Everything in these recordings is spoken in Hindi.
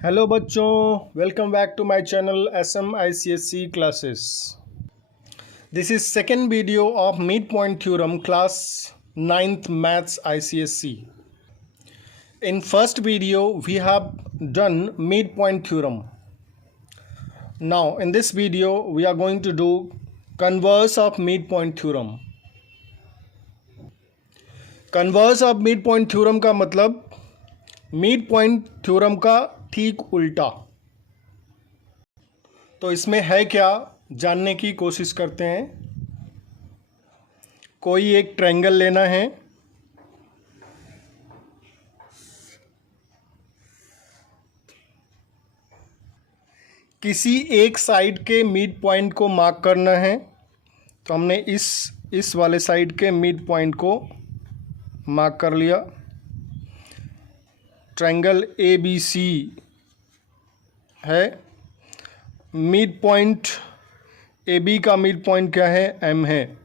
हेलो बच्चों, welcome back to my channel SM ICSE classes. This is second video of mid point theorem class 9th maths ICSE. In first video we have done midpoint theorem. Now in this video we are going to do converse of midpoint theorem. Converse of midpoint theorem का मतलब मिड पॉइंट थ्योरम का ठीक उल्टा। तो इसमें है क्या, जानने की कोशिश करते हैं। कोई एक ट्रायंगल लेना है, किसी एक साइड के मिड पॉइंट को मार्क करना है। तो हमने इस वाले साइड के मिड पॉइंट को मार्क कर लिया। ट्रायंगल ABC है। मिड पॉइंट AB का मिड पॉइंट क्या है? M है।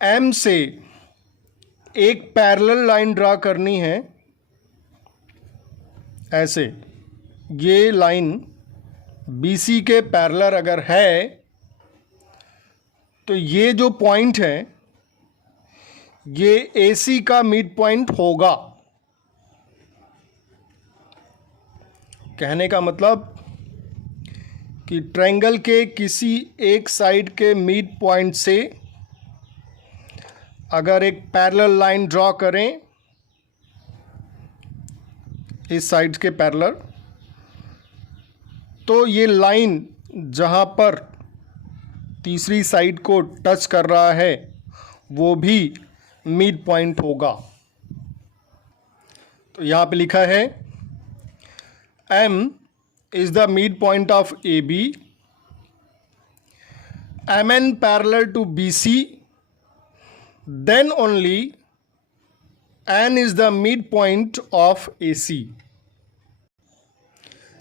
M से एक पैरेलल लाइन ड्रा करनी है। ऐसे ये लाइन BC के पैरेलल अगर है तो ये जो पॉइंट है ये AC का मिड पॉइंट होगा। कहने का मतलब कि ट्रायंगल के किसी एक साइड के मिड पॉइंट से अगर एक पैरेलल लाइन ड्रॉ करें इस साइड के पैरेलल, तो ये लाइन जहां पर तीसरी साइड को टच कर रहा है वो भी मिड पॉइंट होगा। तो यहाँ पे लिखा है M is the midpoint of AB, MN parallel to BC, then only N is the midpoint of AC.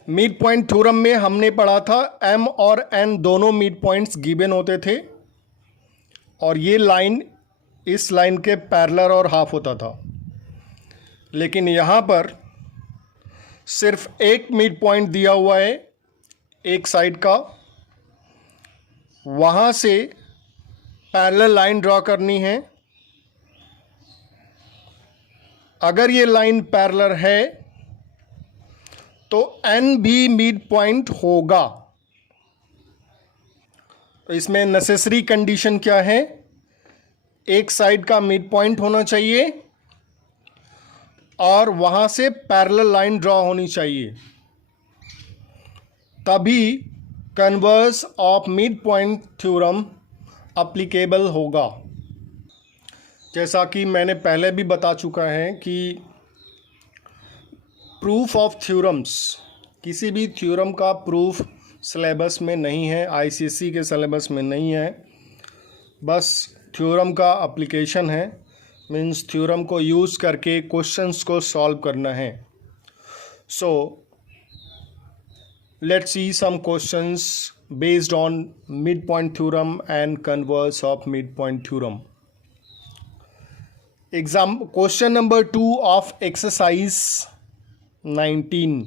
Mid point theorem में हमने पढ़ा था M और N दोनों मिड पॉइंट्स गिवन होते थे और ये लाइन इस लाइन के पैरेलल और हाफ होता था। लेकिन यहाँ पर सिर्फ एक मिड पॉइंट दिया हुआ है एक साइड का, वहाँ से पैरेलल लाइन ड्रॉ करनी है। अगर ये लाइन पैरेलल है तो N भी मिड पॉइंट होगा। तो इसमें नेसेसरी कंडीशन क्या है? एक साइड का मिड पॉइंट होना चाहिए और वहाँ से पैरेलल लाइन ड्रॉ होनी चाहिए, तभी converse of mid point theorem applicable होगा। जैसा कि मैंने पहले भी बता चुका है कि प्रूफ ऑफ थ्योरम्स, किसी भी थ्योरम का प्रूफ सिलेबस में नहीं है, ICSE के सिलेबस में नहीं है। बस थ्योरम का एप्लीकेशन है, मीन्स थ्योरम को यूज़ करके क्वेश्चंस को सॉल्व करना है। So let's see some questions based on mid point theorem and converse of mid point theorem. Exam question number 2 of exercise 19।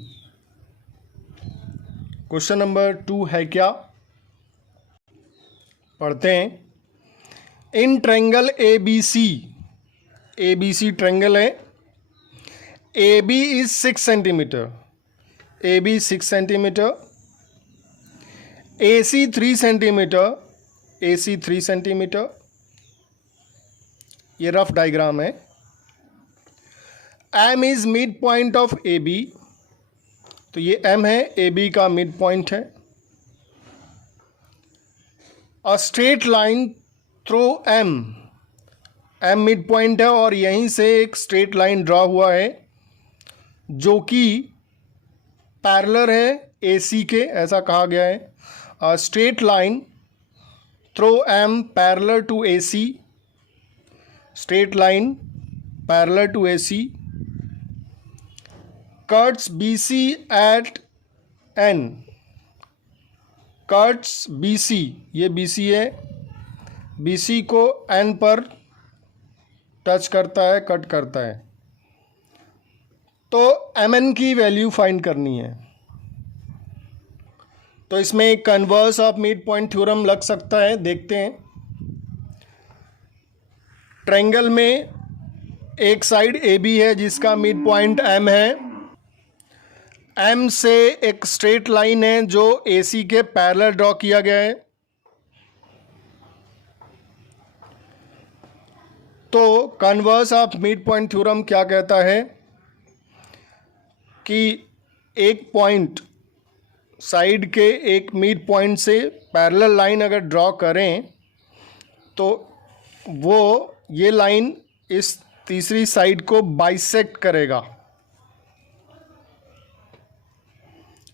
Question number 2 है क्या, पढ़ते हैं। इन ट्रायंगल ABC ट्रायंगल है। AB is 6 centimetre, AB 6 centimetre, AC 3 centimetre, AC 3 centimetre. ये रफ डायग्राम है। M is mid point of AB, तो ये M है, AB का मिड पॉइंट है। A straight line through M mid point है और यहीं से एक स्ट्रेट लाइन ड्रॉ हुआ है जो कि पैरेलल है AC के, ऐसा कहा गया है। A straight line through M parallel to AC, straight line parallel to AC, cuts BC at N, cuts BC, ये BC है, BC को N पर टच करता है, कट करता है। तो mn की वैल्यू फाइंड करनी है। तो इसमें converse of mid point theorem लग सकता है, देखते हैं। ट्रायंगल में एक साइड ए बी है जिसका मिड पॉइंट m है। m से एक स्ट्रेट लाइन है जो AC के पैरेलल ड्रॉ किया गया है। तो converse of mid point theorem क्या कहता है कि एक पॉइंट साइड के एक मिड पॉइंट से पैरेलल लाइन अगर ड्रॉ करें तो वो ये लाइन इस तीसरी साइड को बाइसेक्ट करेगा।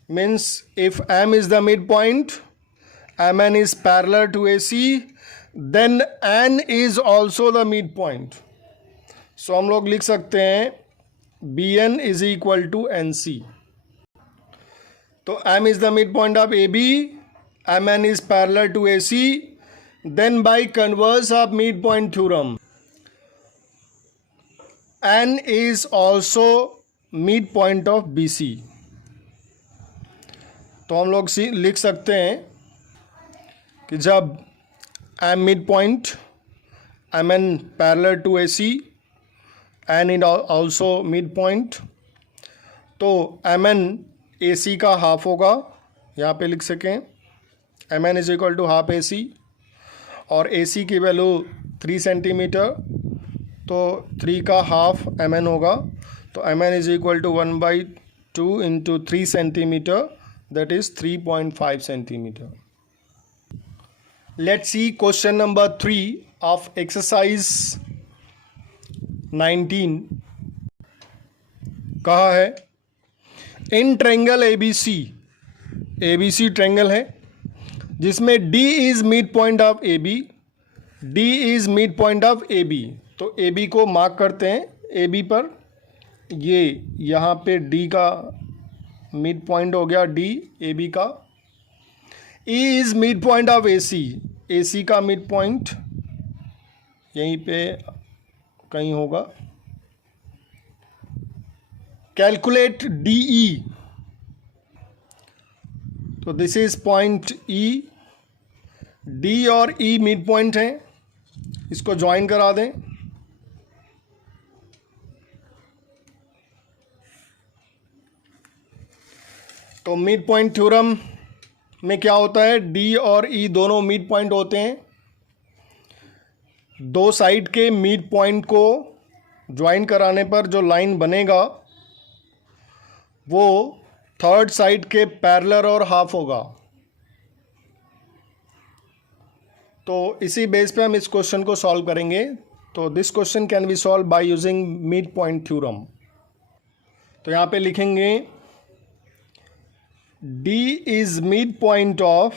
Means if m is the midpoint, mn is parallel to AC, then n is also the midpoint. So हम लोग लिख सकते हैं bn is equal to nc. तो m is the midpoint of AB, mn is parallel to AC, then by converse of midpoint theorem, n is also midpoint of BC. तो हम लोग लिख सकते हैं कि जब m mid point, mn parallel to AC, n is also mid point, तो mn AC का हाफ होगा। यहाँ पे लिख सकें mn is equal to half AC, और AC की वैल्यू 3 सेंटीमीटर, तो 3 का हाफ mn होगा। तो mn is equal to 1/2 into 3 centimetre, that is 3.5 centimeter. Let's see question number 3 of exercise 19. कहा है इन ट्रायंगल ABC ट्रायंगल है जिसमें D is mid point of AB, D is mid point of AB। तो AB को मार्क करते हैं AB पर, ये यहाँ पे D का मिड पॉइंट हो गया, D AB का। E is mid point of AC, AC का मिड पॉइंट यहीं पे कहीं होगा। कैलकुलेट DE, तो this is point E, D और E मिड पॉइंट हैं, इसको ज्वाइन करा दें। तो मिड पॉइंट थ्योरम में क्या होता है, D और E दोनों मिड पॉइंट होते हैं। दो साइड के मिड पॉइंट को ज्वाइन कराने पर जो लाइन बनेगा वो थर्ड साइड के पैरेलल और हाफ होगा। तो इसी बेस पे हम इस क्वेश्चन को सॉल्व करेंगे। तो this question can be solve by using mid point theorem. तो यहाँ पे लिखेंगे D is midpoint of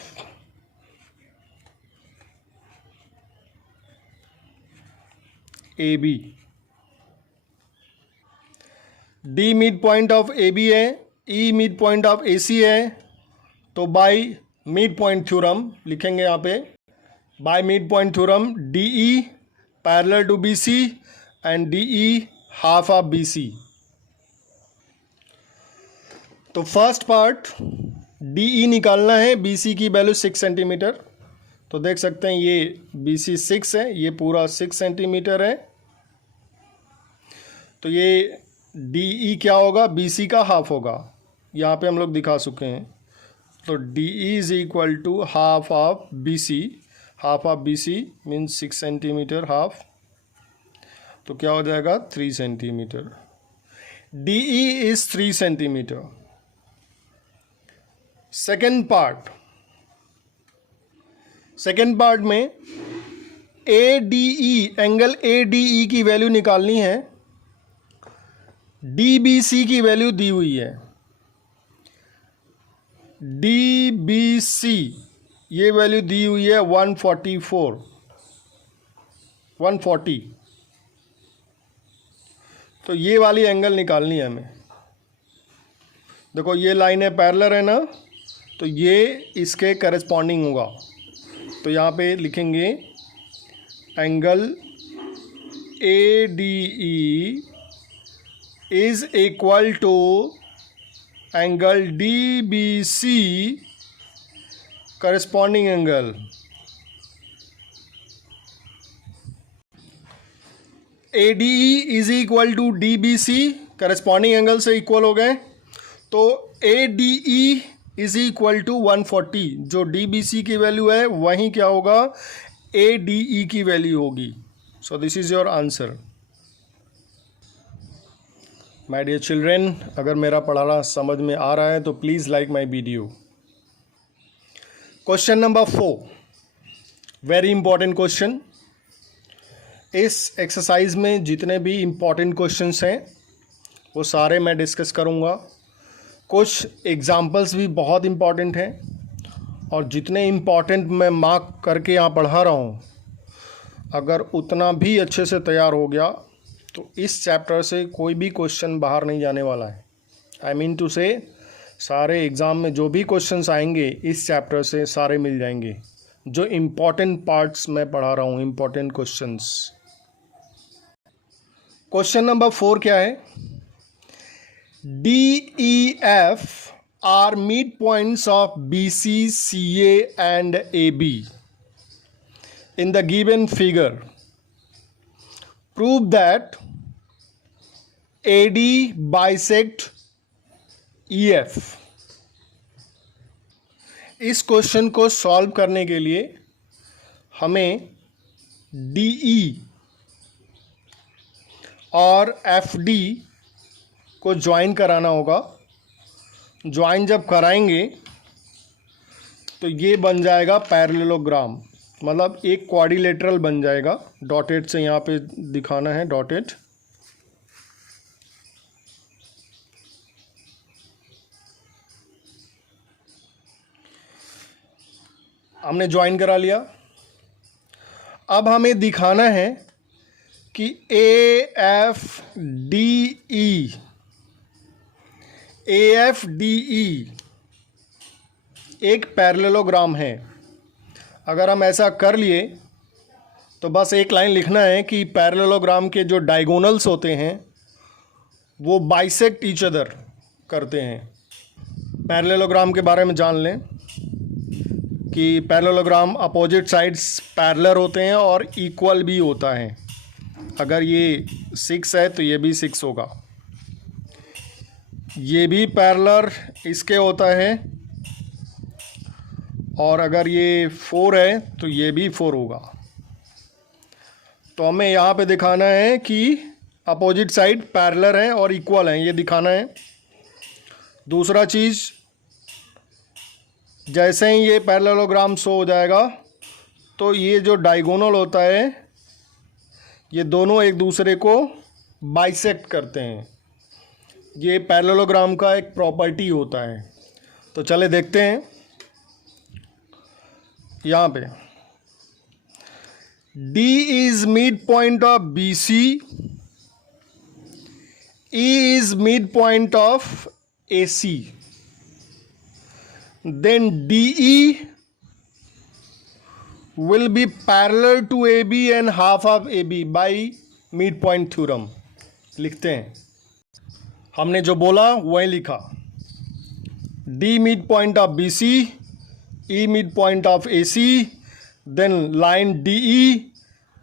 AB, D mid point of AB है, E mid point of AC है। तो बाय मिड पॉइंट थ्योरम लिखेंगे यहाँ पे, by mid point theorem DE parallel to BC and DE half of BC। तो फर्स्ट पार्ट DE निकालना है, BC की वैल्यू 6 सेंटीमीटर। तो देख सकते हैं ये BC 6 है, ये पूरा 6 सेंटीमीटर है। तो ये DE क्या होगा, BC का हाफ होगा। यहाँ पे हम लोग दिखा चुके हैं। तो DE is equal to half of BC, half of BC means 6 centimetre half, तो क्या हो जाएगा 3 centimetre. DE is 3 centimetre. Second part में ADE, एंगल ADE की वैल्यू निकालनी है। DBC की वैल्यू दी हुई है, DBC ये वैल्यू दी हुई है 140। तो ये वाली एंगल निकालनी है हमें। देखो ये लाइन है, पैरेलल है ना, तो ये इसके करस्पॉन्डिंग होगा। तो यहाँ पे लिखेंगे angle ADE is equal to angle DBC corresponding angle. ADE is equal to DBC corresponding angle से इक्वल हो गए, तो ADE is equal to 140, जो DBC की वैल्यू है वहीं क्या होगा, ADE की वैल्यू होगी. So this is your answer. My dear children, अगर मेरा पढ़ाना समझ में आ रहा है तो please like my video. Question number 4, very important question. इस एक्सरसाइज में जितने भी इम्पॉर्टेंट क्वेश्चंस हैं वो सारे मैं डिस्कस करूँगा. कुछ एग्जाम्पल्स भी बहुत इम्पॉर्टेंट हैं, और जितने इम्पॉर्टेंट मैं मार्क करके यहाँ पढ़ा रहा हूँ, अगर उतना भी अच्छे से तैयार हो गया तो इस चैप्टर से कोई भी क्वेश्चन बाहर नहीं जाने वाला है. आई मीन टू से सारे एग्ज़ाम में जो भी क्वेश्चंस आएंगे इस चैप्टर से सारे मिल जाएंगे. जो इम्पॉर्टेंट पार्ट्स मैं पढ़ा रहा हूँ, इम्पॉर्टेंट क्वेश्चंस. क्वेश्चन नंबर 4 क्या है? DEF are mid points of BC, CA and AB in the given figure. Prove that AD bisect EF. इस क्वेश्चन को सॉल्व करने के लिए हमें DE और FD को ज्वाइन कराना होगा. ज्वाइन जब कराएंगे तो ये बन जाएगा पैरेललोग्राम, मतलब एक क्वाड्रिलेटरल बन जाएगा. डॉटेड से यहाँ पे दिखाना है, डॉटेड. हमने ज्वाइन करा लिया. अब हमें दिखाना है कि AFDE एक पैरेललोग्राम है. अगर हम ऐसा कर लिए तो बस एक लाइन लिखना है कि पैरेललोग्राम के जो डायगोनल्स होते हैं वो बाइसेक्ट ईच अदर करते हैं. पैरेललोग्राम के बारे में जान लें कि पैरेललोग्राम अपोजिट साइड्स पैरेलल होते हैं और इक्वल भी होता है. अगर ये 6 है तो ये भी 6 होगा. ये भी पैरेलल इसके होता है, और अगर ये 4 है तो ये भी 4 होगा. तो हमें यहाँ पे दिखाना है कि अपोजिट साइड पैरेलल हैं और इक्वल हैं, ये दिखाना है. दूसरा चीज़, जैसे ही ये पैरेललोग्राम शो हो जाएगा तो ये जो डायगोनल होता है ये दोनों एक दूसरे को बाइसेक्ट करते हैं. ये पैरेललोग्राम का एक प्रॉपर्टी होता है. तो चले देखते हैं. यहाँ पे D is midpoint of BC, E is midpoint of AC, then DE will be parallel to AB and half of AB by midpoint theorem. लिखते हैं. हमने जो बोला वही लिखा. D midpoint of BC, E midpoint of AC, then line DE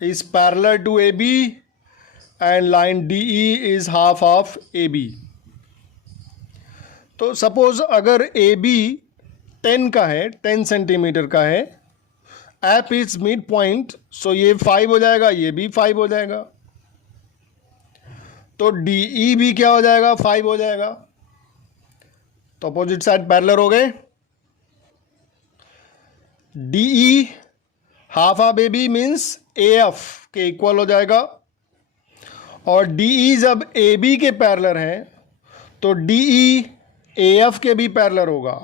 is parallel to AB and line DE is half of AB. तो सपोज अगर AB 10 का है, 10 सेंटीमीटर का है, F इज मिड पॉइंट, सो ये 5 हो जाएगा, ये भी 5 हो जाएगा. तो DE भी क्या हो जाएगा, 5 हो जाएगा. तो अपोजिट साइड पैरेलल हो गए. DE half of AB means AF के इक्वल हो जाएगा, और DE जब AB के पैरेलल है तो DE AF के भी पैरेलल होगा.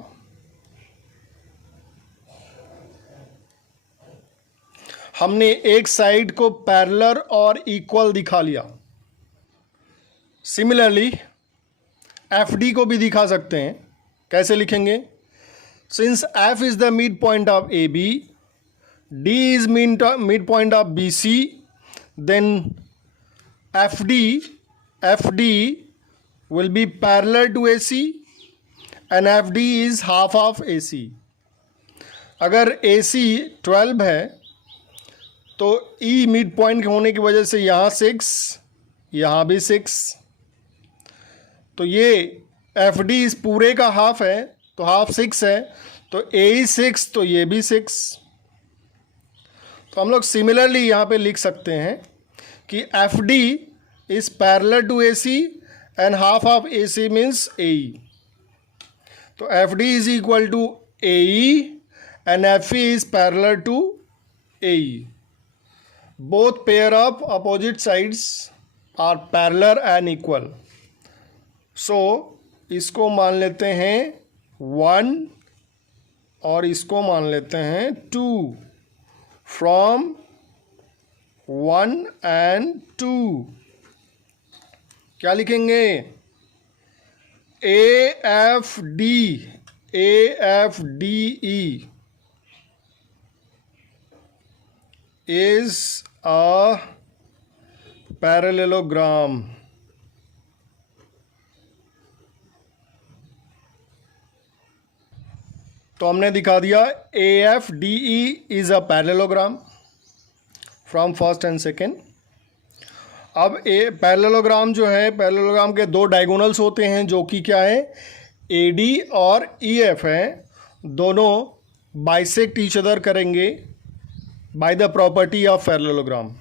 हमने एक साइड को पैरेलल और इक्वल दिखा लिया. सिमिलरली FD को भी दिखा सकते हैं. कैसे लिखेंगे? Since F is the midpoint of AB, D is midpoint of BC, then FD will be parallel to AC and FD is half of AC. अगर AC 12 है तो E मिड पॉइंट होने की वजह से यहाँ 6, यहाँ भी 6, तो ये FD इस पूरे का हाफ है, तो हाफ 6 है, तो A 6, तो ये भी 6। तो हम लोग सिमिलरली यहाँ पे लिख सकते हैं कि FD is parallel to AC and half of AC means AE। तो FD is equal to AE and FE is parallel to AE। Both pair of opposite sides are parallel and equal. So इसको मान लेते हैं 1 और इसको मान लेते हैं 2। फ्रॉम 1 एंड 2 क्या लिखेंगे? AFD is a parallelogram. तो हमने दिखा दिया AFDE is a parallelogram from first and second. अब पैरेललोग्राम जो है, पैरेललोग्राम के दो डायगोनल्स होते हैं जो कि क्या है, AD और EF हैं। दोनों बाइसेक्ट ईच अदर करेंगे by the property of parallelogram.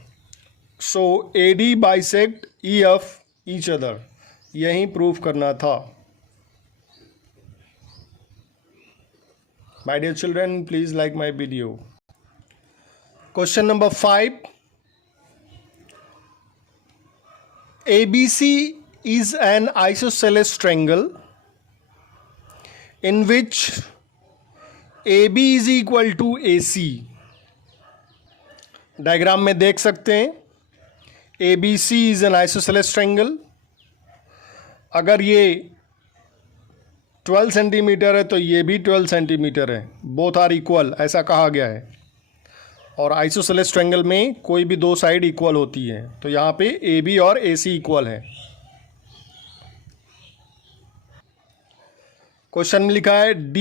So AD bisect EF each other, यही प्रूफ करना था। My dear children, please like my video. Question number 5. ABC is an isosceles triangle in which AB is equal to AC. Diagram में देख सकते हैं ABC is an isosceles triangle। अगर ये 12 सेंटीमीटर है तो ये भी 12 सेंटीमीटर है, बोथ आर इक्वल, ऐसा कहा गया है। और आइसोसेलेस ट्रायंगल में कोई भी दो साइड इक्वल होती है, तो यहाँ पे AB और AC इक्वल है। क्वेश्चन में लिखा है D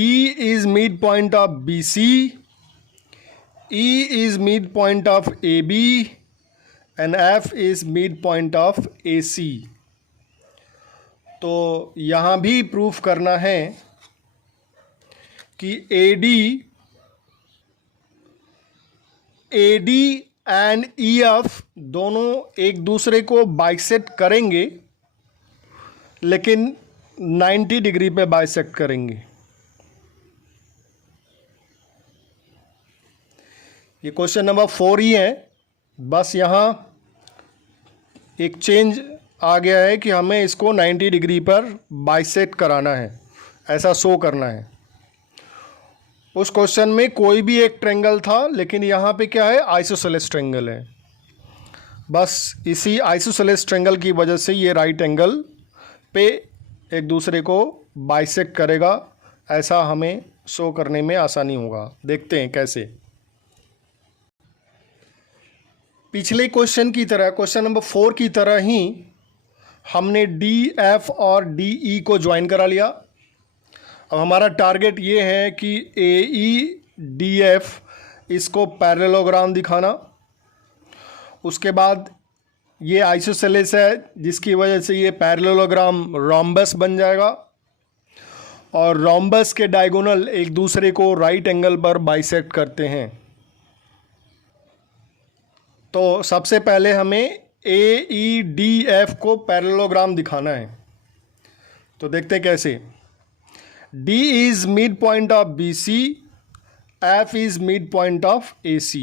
is mid point of BC, E is mid point of AB and F is mid point of AC। तो यहाँ भी प्रूफ करना है कि AD एंड EF दोनों एक दूसरे को बाइसेक्ट करेंगे, लेकिन 90 डिग्री पे बाइसेक्ट करेंगे। ये क्वेश्चन नंबर 4 ही है, बस यहाँ एक चेंज आ गया है कि हमें इसको 90 डिग्री पर बाइसेक्ट कराना है, ऐसा शो करना है। उस क्वेश्चन में कोई भी एक ट्रायंगल था, लेकिन यहाँ पे क्या है, आइसोसेलेस ट्रायंगल है। बस इसी आइसोसेलेस ट्रायंगल की वजह से ये राइट एंगल पे एक दूसरे को बाइसेक्ट करेगा, ऐसा हमें शो करने में आसानी होगा। देखते हैं कैसे। पिछले क्वेश्चन की तरह, क्वेश्चन नंबर 4 की तरह ही हमने DF और DE को ज्वाइन करा लिया। अब हमारा टारगेट ये है कि AE DF इसको पैरेललोग्राम दिखाना। उसके बाद ये आइसोसेलेस है, जिसकी वजह से ये पैरेललोग्राम रोम्बस बन जाएगा, और रोम्बस के डायगोनल एक दूसरे को राइट एंगल पर बाइसेक्ट करते हैं। तो सबसे पहले हमें AEDF को पैरेललोग्राम दिखाना है। तो देखते हैं कैसे। D is mid point of BC, F is mid point of AC।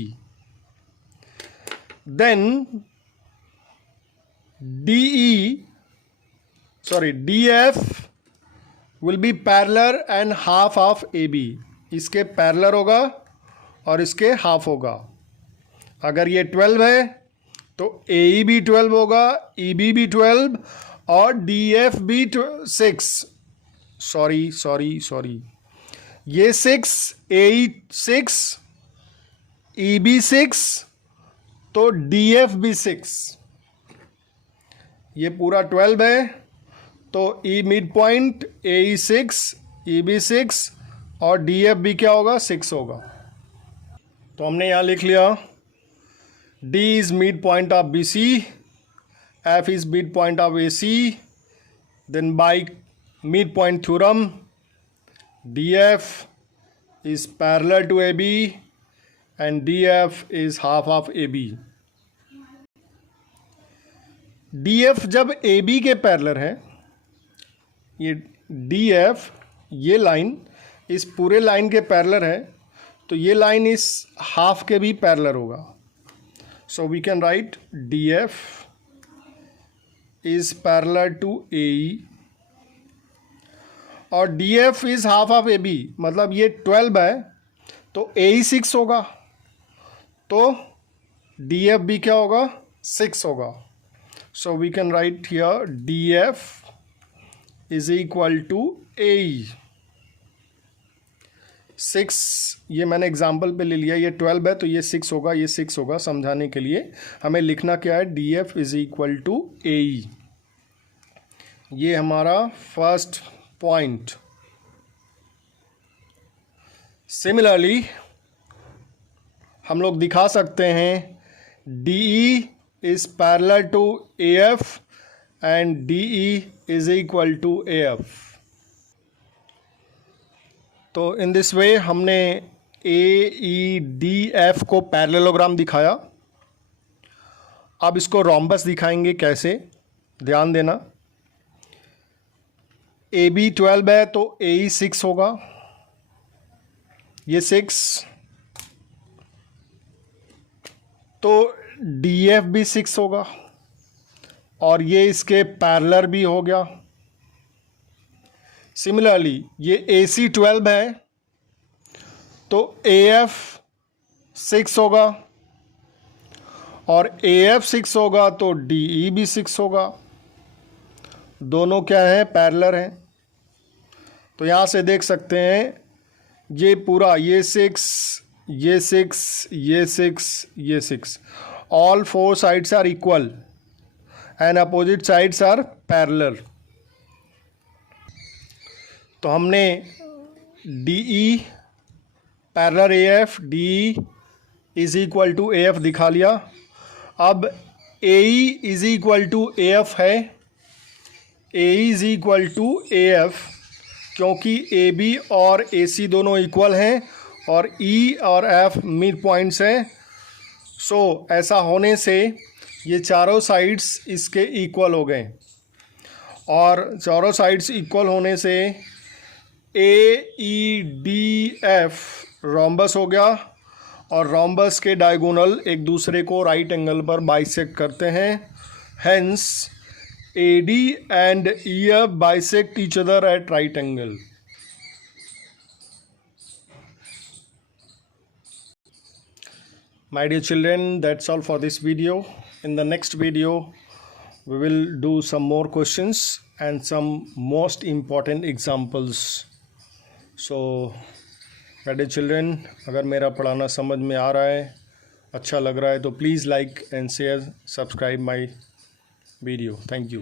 Then DF will be parallel and half of AB। इसके पैरेलल होगा और इसके हाफ होगा। अगर ये 12 है तो AE भी 12 होगा, EB भी 12 और DF भी 6। सॉरी, ये 6, AE 6, EB 6, तो DF भी 6। ये पूरा 12 है, तो E mid point A E 6, E B 6 और डी एफ भी क्या होगा 6 होगा। तो हमने यहाँ लिख लिया D is midpoint of BC, F is midpoint of AC, then by midpoint theorem DF is parallel to AB and DF is half of AB. DF जब AB के पैरेलल है, ये DF ये लाइन इस पूरे लाइन के पैरेलल है, तो ये लाइन इस हाफ के भी पैरेलल होगा। So we can write DF is parallel to AE और DF is half of AB, मतलब ये 12 है तो AE 6 होगा, तो DF भी क्या होगा 6 होगा। So we can write here DF is equal to AE 6, ये मैंने एग्जाम्पल पे ले लिया, ये 12 है तो ये 6 होगा, ये 6 होगा। समझाने के लिए हमें लिखना क्या है, DF is equal to AE। ये हमारा फर्स्ट पॉइंट। सिमिलरली हम लोग दिखा सकते हैं DE is parallel to AF and DE is equal to AF। तो इन दिस वे हमने AEDF को पैरेललोग्राम दिखाया। अब इसको रोम्बस दिखाएंगे कैसे, ध्यान देना। AB 12 है तो AE 6 होगा, ये 6, तो DF भी 6 होगा और ये इसके पैरेलल भी हो गया। सिमिलरली ये AC 12 है तो AF 6 होगा और AF 6 होगा तो DE भी 6 होगा। दोनों क्या है, पैरेलल हैं। तो यहाँ से देख सकते हैं ये पूरा ये 6, ये 6, ये 6, ये 6, all 4 sides are equal and opposite sides are parallel. तो हमने DE parallel AF, DE is equal to AF दिखा लिया। अब AE is equal to AF है, AE is equal to AF क्योंकि AB और AC दोनों इक्वल हैं और E और F मिड पॉइंट्स हैं। सो ऐसा होने से ये चारों साइड्स इसके इक्वल हो गए और चारों साइड्स इक्वल होने से AEDF रोम्बस हो गया और रोम्बस के डायगोनल एक दूसरे को राइट एंगल पर बाइसेक्ट करते हैं। Hence AD and EF bisect each other at right angle. My dear children, that's all for this video. In the next video we will do some more questions and some most important examples. So my dear children, अगर मेरा पढ़ाना समझ में आ रहा है, अच्छा लग रहा है तो please like and share, subscribe my video. Thank you.